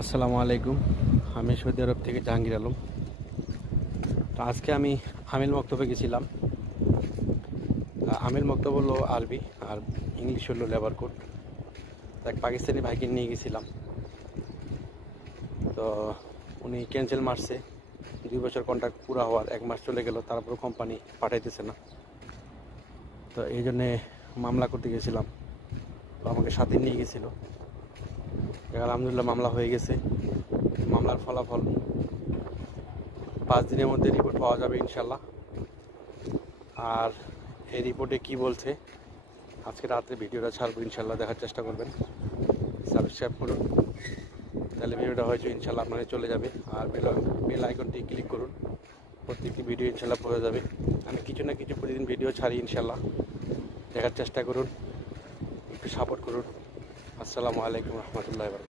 আসসালামু আলাইকুম। আমি সৌদি আরব থেকে জাহাঙ্গীর আলম। তো আজকে আমি আমিল মক্তবে গেছিলাম। আমিল মক্তব হলো আরবি, আর ইংলিশ হলো লেবার কোড। এক পাকিস্তানি ভাইকে নিয়ে গেছিলাম। তো উনি ক্যান্সেল মারছে। 2 বছর কন্ট্রাক্ট পুরো হওয়ার 1 মাস চলে গেল, তারপর কোম্পানি পাঠাইতেছে না। তো এই জন্যে মামলা করতে গেছিলাম। তো আমাকে সাথে নিয়ে গেছিলো। আলহামদুলিল্লাহ মামলা হয়ে গেছে। মামলার ফলাফল 5 দিনের মধ্যে রিপোর্ট পাওয়া যাবে ইনশাল্লাহ। আর এই রিপোর্টে কি বলছে আজকে রাতে ভিডিওটা ছাড়বো, ইনশাল্লাহ দেখার চেষ্টা করবেন। সাবস্ক্রাইব করুন, তাহলে ভিডিওটা হয়তো ইনশাল্লাহ আপনাদের চলে যাবে। আর বেল আইকনটি ক্লিক করুন, প্রত্যেকটি ভিডিও ইনশাল্লাহ পড়ে যাবে। আমি কিছু না কিছু প্রতিদিন ভিডিও ছাড়ি, ইনশাল্লাহ দেখার চেষ্টা করুন, একটু সাপোর্ট করুন। আসসালামু আলাইকুম রহমতুল্লাহ।